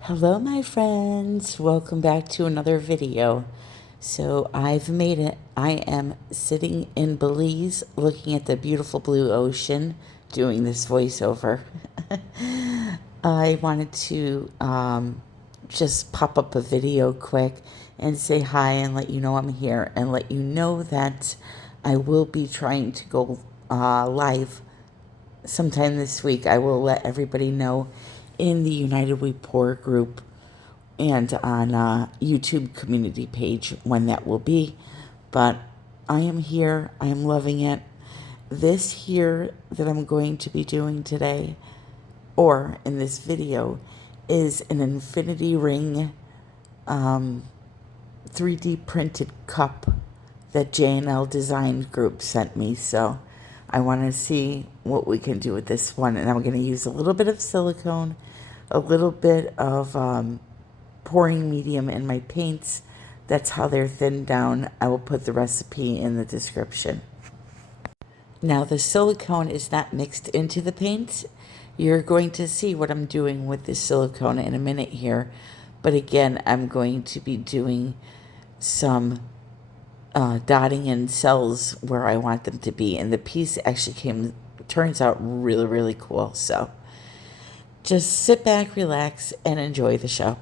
Hello, my friends. Welcome back to another video. So I've made it. I am sitting in Belize looking at the beautiful blue ocean doing this voiceover. I wanted to just pop up a video quick and say hi and let you know I'm here and let you know that I will be trying to go live sometime this week. I will let everybody know in the United We Pour group and on YouTube community page when that will be. But I am here. I am loving it. This here that I'm going to be doing today, or in this video, is an infinity ring 3D printed cup that J&L Design Group sent me. So I want to see what we can do with this one. And I'm going to use a little bit of silicone, a little bit of pouring medium in my paints. That's how they're thinned down. I will put the recipe in the description. Now the silicone is not mixed into the paints. You're going to see what I'm doing with this silicone in a minute here. But again, I'm going to be doing some dotting in cells where I want them to be. And the piece actually turns out really, really cool. So just sit back, relax, and enjoy the show.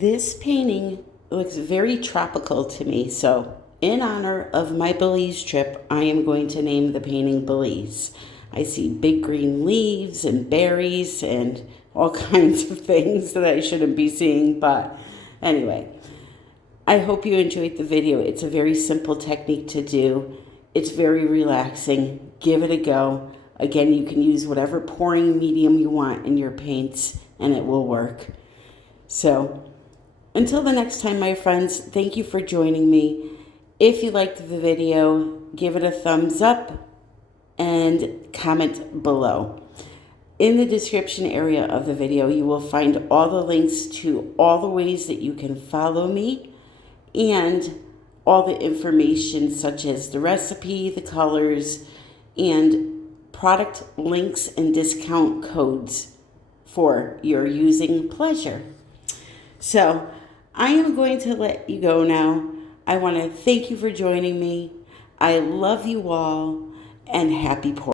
This painting looks very tropical to me, so in honor of my Belize trip, I am going to name the painting Belize. I see big green leaves and berries and all kinds of things that I shouldn't be seeing, but anyway, I hope you enjoyed the video. It's a very simple technique to do. It's very relaxing. Give it a go. Again, you can use whatever pouring medium you want in your paints and it will work. So, until the next time, my friends, thank you for joining me. If you liked the video, give it a thumbs up and comment below. In the description area of the video, you will find all the links to all the ways that you can follow me and all the information such as the recipe, the colors, and product links and discount codes for your using pleasure. So I am going to let you go now. I want to thank you for joining me. I love you all, and happy pouring.